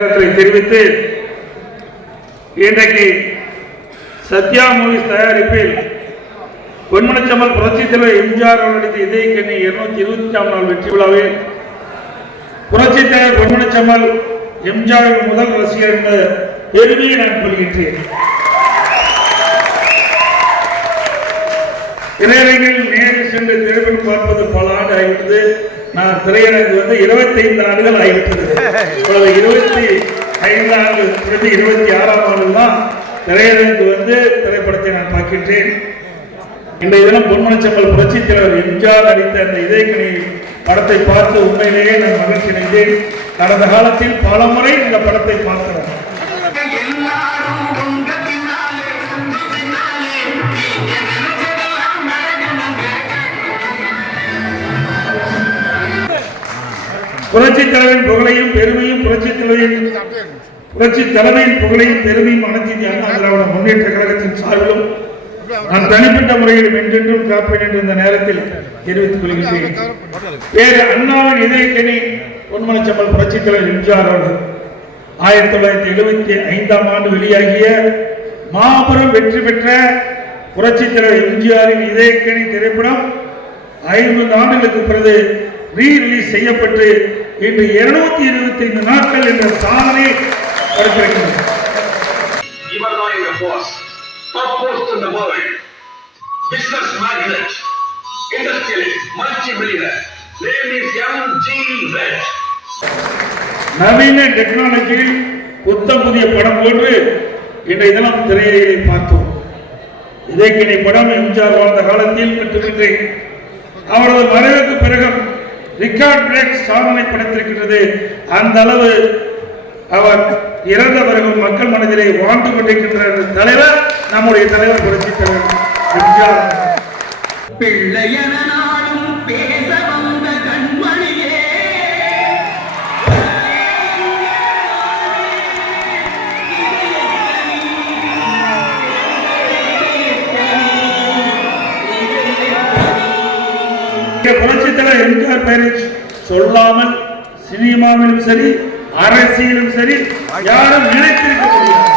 தெரிவித்து இன்றைக்கு சத்யா மூவிஸ் தயாரிப்பில் பொன்மனச்சம்மல் புரட்சித் தலைவர் எம்ஜிஆர் அவர்களுடைய இதயக்கண்ணி 220ஆம் நாள் வெற்றி விழாவில் புரட்சித் தலைவர் பொன்மனச்சம்மல் எம்ஜிஆர் முதல் ரசிகர் என்ற பெருமையை நான் கொள்கின்றேன். திரையரங்கில் நேரில் சென்று திரைப்படம் பார்ப்பது பல ஆண்டு ஆகிவிட்டது. நான் திரையரங்கு 25 ஆண்டுகள் ஆகிவிட்டது. 25 ஆண்டு 26ஆம் ஆண்டு தான் திரையரங்கு திரைப்படத்தை நான் பார்க்கின்றேன். இன்றைய தினம் பொன்மனச்சம்மல் புரட்சித் தலைவர் எம்ஜிஆர் நடித்த அந்த இதயக்கண்ணி படத்தை பார்த்து உண்மையிலேயே நான் மகிழ்ச்சி அடைந்தேன். கடந்த காலத்தில் பல முறை இந்த படத்தை பார்க்கிறேன். புரட்சித் தலைவரின் புகழையும் பெருமையும் புரட்சித் தலைவரின் புகழையும் பெருமையும் அனைத்து இந்திய அண்ணா திராவிட முன்னேற்ற கழகத்தின் சார்பிலும் நான் தனிப்பட்ட முறையில் என்றென்றும் காப்பேன் என்று இந்த நேரத்தில் தெரிவித்துக் கொள்கிறேன். வேறு அண்ணாவின் இதயக்கண்ணி பொன்மனச்சம்மல் புரட்சித் தலைவர் எம்ஜிஆர் அவர்கள் 1975ஆம் ஆண்டு வெளியாகிய மாபெரும் வெற்றி பெற்ற புரட்சித் தலைவர் எம்ஜிஆரின் இதயக்கண்ணி திரைப்படம் 50 ஆண்டுகளுக்கு பிறகு ரீ-ரிலீஸ் செய்யப்பட்டு இன்று 225 நாட்கள் என்ற சாதனை படைத்திருக்கிறது. Top post in the world, business magnate, industrialist, multi-millionaire, name is M.G. Red. நவீன டெக்னாலஜியில் புத்தம் புதிய படம் போன்று இன்றைய தினம் திரையை பார்த்தோம். இதயக்கண்ணி படம் எம்ஜிஆர் வாழ்ந்த காலத்தில் மட்டுமின்றி அவரது மறைவுக்கு பிறகு ரிகார்ட் பிரேக் சாதனை படைத்திருக்கிறது. அந்த அளவு அவர் இறந்த பிறகு மக்கள் மனதிலே வாழ்ந்து கொண்டிருக்கின்ற தலைவர் நம்முடைய தலைவர் புரட்சித் தலைவர் எம்ஜிஆர். பிள்ளையனாலும் பேச வந்த கண்மணியே, புரட்சித் தலைவர் எம்ஜிஆர் பெயரை சொல்லாமல் சினிமாவிலும் சரி அரசியலும் சரி யாரும் நினைத்திருக்க முடியாது.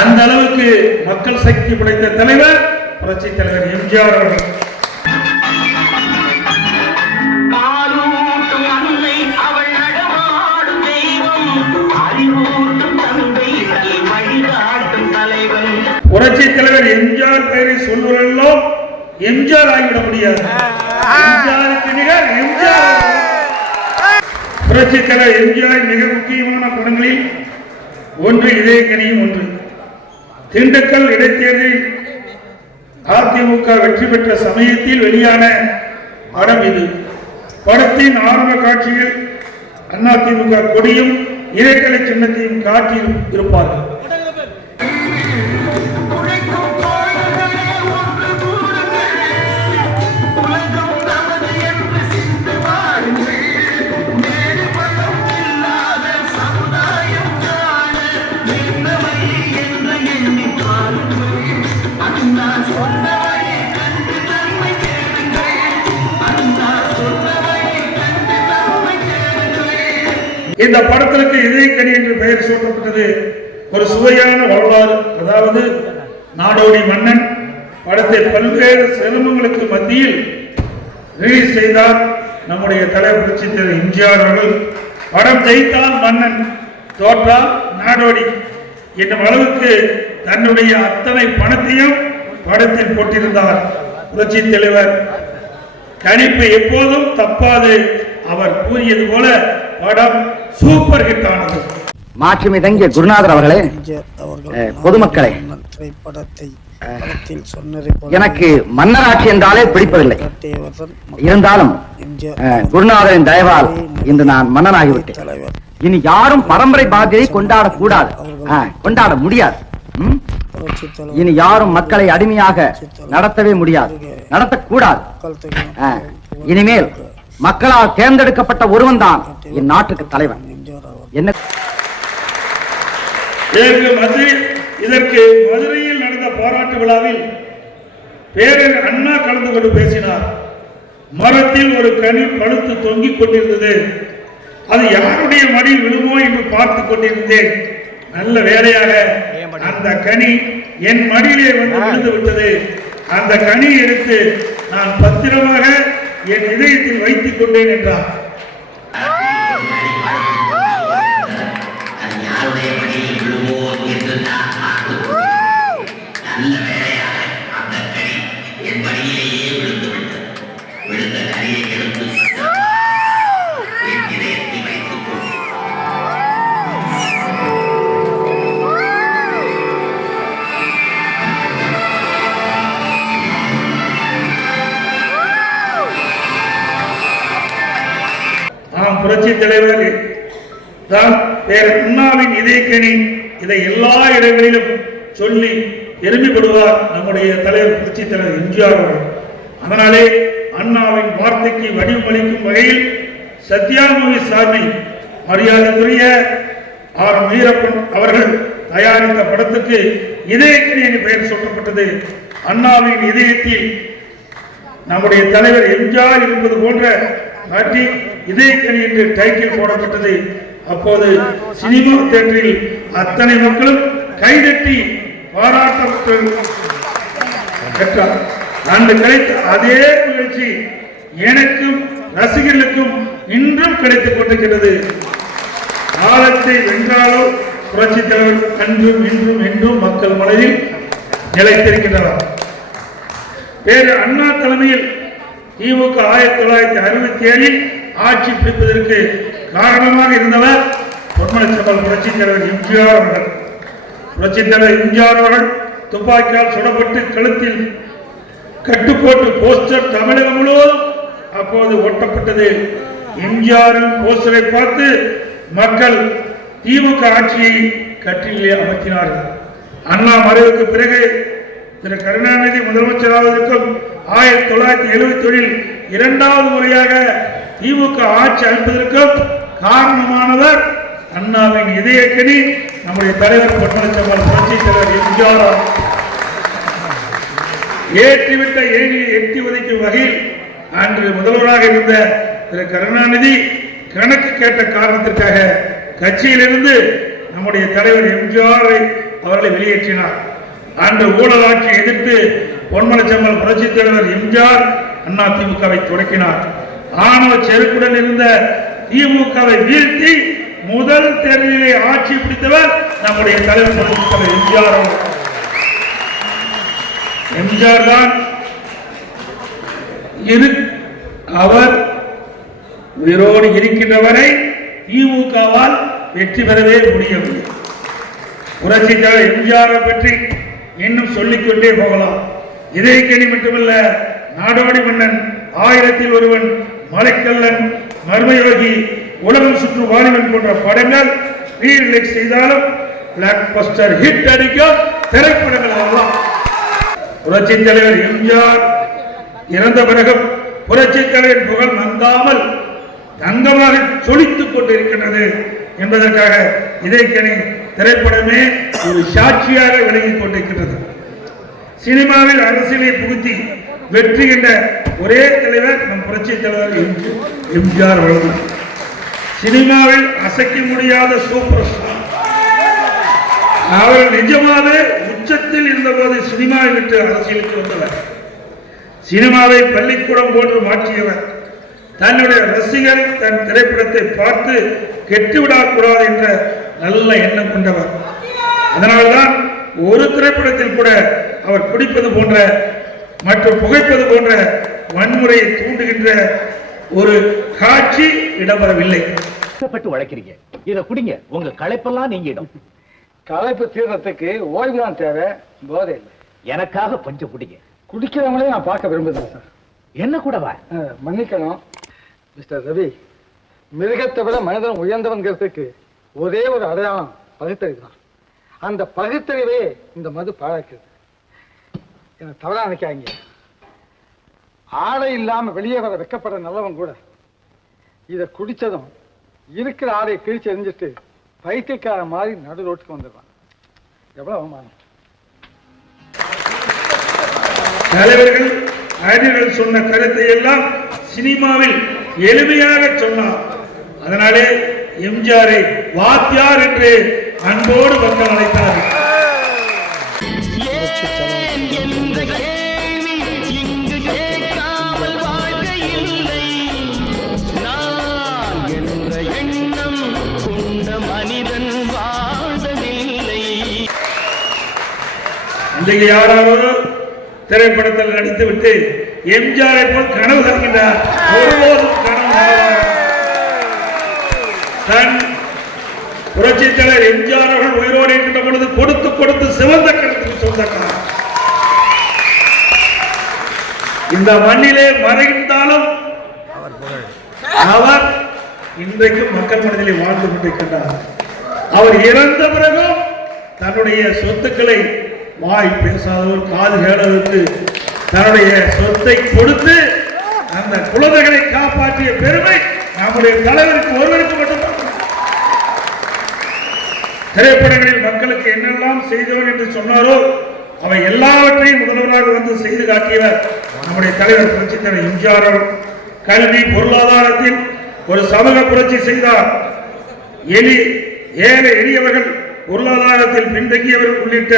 அந்த அளவுக்கு மக்கள் சக்தி படைத்த தலைவர் புரட்சித் தலைவர் எம்ஜிஆர் அவர்கள். புரட்சித் தலைவர் எம்ஜிஆர் பெயரை சொல்வதெல்லாம் எம்ஜிஆர் ஆகிவிட முடியாது. எம்ஜிஆருக்கு நிகர் எம்ஜிஆர். புரட்சித் தலைவர் எம்ஜிஆர் மிக முக்கியமான படங்களில் ஒன்று இதயக்கண்ணியும் ஒன்று. திண்டுக்கல் இடைத்தேர்தலில் அதிமுக வெற்றி பெற்ற சமயத்தில் வெளியான படம் இது. படத்தின் ஆரம்ப காட்சியில் அதிமுக கொடியும் இறைக்கலை சின்னத்தையும் காட்டி இருப்பார்கள். இந்த படத்திற்கு இதயக்கண்ணி என்று பெயர் சூட்டப்பட்டது ஒரு சுவையான வரலாறு. அதாவது நாடோடி மன்னன் படத்தை பல்வேறு சிரமங்களுக்கு மத்தியில் ரிலீஸ் செய்தார் நம்முடைய தலைவர் புரட்சித் தலைவர் எம்ஜிஆர் அவர்கள். படம் ஜெயித்தால் மன்னன், தோற்றால் நாடோடி என்னும் அளவுக்கு தன்னுடைய அத்தனை பணத்தையும் படத்தில் போட்டிருந்தார் புரட்சித் தலைவர். கணிப்பு எப்போதும் தப்பாது. அவர் கூறியது போல படம் சூப்பர் ஹிட் ஆனது. மாற்றுமை தங்கிய குருநாதர் அவர்களே, பொதுமக்களே, எனக்கு மன்னராட்சி என்றாலே பிடிப்பதில்லை. இருந்தாலும் குருநாதரின் தயவால் இன்று நான் மன்னனாகிவிட்டேன். இனி யாரும் பரம்பரை பாத்தியை கொண்டாடக்கூடாது, கொண்டாட முடியாது. இனி யாரும் மக்களை அடிமையாக நடத்தவே முடியாது, நடத்தக்கூடாது. இனிமேல் மக்களால் தேர்ந்தெடுக்கப்பட்ட ஒருவன் தான் என் நாட்டுக்கு தலைவன். என்ன இதற்கு மதுரையில் நடந்த பாராட்டு விழாவில் பேரறிஞர் அண்ணா கலந்து கொண்டு பேசினார். மரத்தில் ஒரு கனி பழுத்து தொங்கிக் கொண்டிருந்தது. அது யாருடைய மடியில் விழுமோ என்று பார்த்து கொண்டிருந்தேன். நல்ல வேலையாக அந்த கனி என் மடியிலே வந்து விழுந்து விட்டது. அந்த கனியை எடுத்து நான் பத்திரமாக என் இதயத்தில் வைத்துக் கொண்டேன் என்றார். புரட்சி தலைவர் தான் அண்ணாவின் இதயக்கனி. இதை எல்லா இடங்களிலும் சொல்லி பெருமைப்படுவார் நம்முடைய தலைவர் புரட்சி தலைவர் எம்ஜிஆர் அவர்கள். அதனாலே அண்ணாவின் வார்த்தைக்கு வடிவமளிக்கும் வகையில் சத்யா மூவி சார்பில் மரியாதைக்குரிய ஆர் வீரப்பன் அவர்கள் தயாரித்த படத்துக்கு இதயக்கனி என்று பெயர் சொல்லப்பட்டது. அண்ணாவின் இதயத்தில் நம்முடைய தலைவர் எம்ஜிஆர் இருப்பது போன்ற காட்டி இதயக்கனி என்று டைட்டில் போடப்பட்டது. அப்போது சினிமா தியேட்டரில் அத்தனை மக்களும் கைதட்டி பாராட்ட பெற்றார். அன்று கிடைத்த அதே நிகழ்ச்சி எனக்கும் ரசிகர்களுக்கும் இன்றும் கிடைத்துக் கொண்டிருக்கிறது. காலத்தை வென்றாலோ புரட்சி தலைவர் அன்றும் இன்றும் என்றும் மக்கள் மனதில் நிலைத்திருக்கின்றனர். வேறு அண்ணா தலைமையில் திமுக 1967 ஆட்சி பிடிப்பதற்கு காரணமாக இருந்தவர் பொன்மனச்செம்மல் புரட்சி தலைவர் எம்ஜிஆர் அவர்கள். புரட்சி தலைவர் எம்ஜிஆர் அவர்கள் துப்பாக்கியால் சுடப்பட்டு கழுத்தில் கட்டுப்போட்டு போஸ்டர் தமிழகம் முழுவதும் அப்போது ஒட்டப்பட்டது. எம்ஜிஆரின் போஸ்டரை பார்த்து மக்கள் திமுக ஆட்சியை கட்டிலே அமர்த்தினார்கள். அண்ணா மறைவுக்கு பிறகு திரு கருணாநிதி முதலமைச்சராக இருக்கும் 1971 இரண்டாவது முறையாக திமுக ஆட்சி அமைப்பதற்கும் காரணமானவர் அண்ணாவின் இதயக்கனி நம்முடைய தலைவர் பொன்மனச்செம்மல் புரட்சி தலைவர் எம்ஜிஆர். ஏற்றிவிட்ட ஏணியை எட்டி உதைக்கும் வகையில் அன்று முதல்வராக இருந்த திரு கருணாநிதி கணக்கு கேட்ட காரணத்திற்காக கட்சியிலிருந்து நம்முடைய தலைவர் எம்ஜிஆர் அவர்களை வெளியேற்றினார். அன்று ஊழல் ஆட்சியை எதிர்த்து பொன்மனச்செம்மல் புரட்சி தலைவர் எம்ஜிஆர் அண்ணா திமுகவை தொடக்கினார். ஆணவ செருக்குடன் இருந்த திமுகவை வீழ்த்தி முதல் தேர்தலிலே ஆட்சி பிடித்தவர் நம்முடைய தலைவர் புரட்சி தலைவர் எம்ஜிஆர். எம்ஜிஆர் தான் அவர் உயிரோடு இருக்கின்றவரை திமுகவால் வெற்றி பெறவே முடியவில்லை. புரட்சி தலைவர் எம்ஜிஆரை பற்றி இன்னும் சொல்லிக்கொண்டே போகலாம். இதயக்கனி மட்டுமல்ல, நாடோடி மன்னன், 1000ல் ஒருவன், மலைக்கல்லன், மர்மயோகி, உலகம் சுற்று வாலிபன் போன்ற படங்கள் ரீரிலீஸ் செய்தாலும் பிளாக் பஸ்டர் ஹிட் அடிக்கும் திரைப்படங்கள் ஆகலாம். புரட்சி தலைவர் எம்ஜிஆர் இறந்த பிறகும் புரட்சி தலைவர் புகழ் மங்காமல் தங்கமாக சொலித்துக் கொண்டிருக்கின்றது என்பதற்காக இதயக்கனி திரைப்படமே ஒரு சாட்சியாக விளங்கிக் கொண்டிருக்கிறது. சினிமாவில் அரசியலை புகுத்தி வெற்றி என்ற ஒரே தலைவர் நம் புரட்சி தலைவர் எம்ஜிஆர் அவர்கள். சினிமாவில் அசைக்க முடியாத சூப்பர் ஸ்டார். அவர் நிஜமாவே உச்சத்தில் இருந்தபோது சினிமாவை விட்டு அரசியலுக்கு வந்தவர். சினிமாவை பள்ளிக்கூடம் போன்று மாற்றியவர். தன்னுடைய ரசிகர் தன் திரைப்படத்தை பார்த்து கெட்டுவிடக்கூடாது என்ற நல்ல எண்ணம் கொண்டவர். அதனால்தான் ஒரு திரைப்படத்தில் கூட அவர் குடிப்பது போன்ற மற்றும் புகைப்பது போன்ற வன்முறையை தூண்டுகின்ற ஒரு காட்சி இடம்பெறவில்லை. உழைக்கிறீங்க, இதை குடிங்க, உங்க களைப்பெல்லாம் நீங்கிடும். களைப்பு தீர்றதுக்கு ஓய்வு தான் தேவை, போதை இல்லை. எனக்காக கொஞ்சம் குடிங்க. குடிக்கிறவங்களே நான் பார்க்க விரும்புகிறேன் சார். என்ன கூடவா? மன்னிக்கணும் மிஸ்டர் ரவி, மிருகத்தை விட மனிதன் உயர்ந்தவன்கிறதுக்கு ஒரே ஒரு அடையாளம் பகுத்தறிவு தான். அந்த பகுத்தறிவே இந்த மது பாழாக்குது. எனக்கு தவறா நினைக்காங்க. ஆடை இல்லாம வெளியே வர வெக்கப்படுற நல்லவன் கூட இதை குடிச்சதும் இருக்கிற ஆடையை கிழிச்சு எரிஞ்சிட்டு பைத்தியக்கார மாதிரி நடு ரோட்டுக்கு வந்துடுவான். எவ்வளவு அவமானம். தலைவர்கள் அறிஞர்கள் சொன்ன கருத்தை எல்லாம் சினிமாவில் எளிமையாக சொன்னார். அதனாலே எம்ஜிஆரை வாத்தியார் என்று அன்போடு மக்கள் அழைத்தார். இன்றைக்கு யாராவது திரைப்படத்தில் நடித்துவிட்டு எம்ஜிஆரை போல் கனவு காண்கின்றார். ஒருபோதும் கனவு தன் புரட்சி தலைவர் எம்ஜிஆர் அவர்கள் உயிரோடு இருக்கின்ற பொழுது கொடுத்து கொடுத்து சிவந்த கணத்துக்கு சொந்தக்காரர். இந்த மண்ணிலே மறைந்தாலும் அவர் இன்றைக்கு மக்கள் மனதிலே வாழ்ந்து கொண்டிருக்கின்றார். அவர் இறந்த பிறகும் தன்னுடைய சொத்துக்களை வாய் பேசாதவர் காது கேளதற்கு தன்னுடைய சொத்தை கொடுத்து அந்த குழந்தைகளை காப்பாற்றிய பெருமை நம்முடைய தலைவருக்கு ஒருவருக்கு மட்டும்தான். திரைப்படங்களில் மக்களுக்கு என்னெல்லாம் செய்தவர் என்று சொன்னாரோ அவை எல்லாவற்றையும் முதல்வராக வந்து செய்து காட்டியவர் நம்முடைய தலைவர் புரட்சி தலைவர் எம்ஜிஆர் அவர்கள். கல்வி பொருளாதாரத்தில் ஒரு சமூக புரட்சி செய்தார். ஏழை எளியவர்கள், பொருளாதாரத்தில் பின்தங்கியவர்கள் உள்ளிட்ட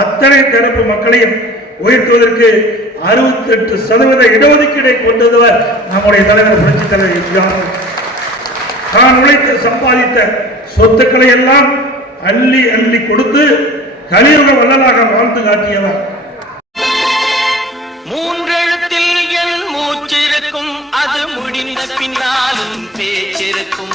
அத்தனை தரப்பு மக்களையும் உயர்த்துவதற்கு 68% இடஒதுக்கீடை கொண்டவர் நம்முடைய தலைவர் புரட்சி தலைவர் எம்ஜிஆர். தான் உழைத்து சம்பாதித்த சொத்துக்களை எல்லாம் அள்ளி அள்ளி கொடுத்து கலியுக வள்ளலாக வாழ்ந்து காட்டியவர். மூன்றெழுத்தில் என் மூச்சிருக்கும், அது முடிந்த பின்னாலும் பேச்சிருக்கும்.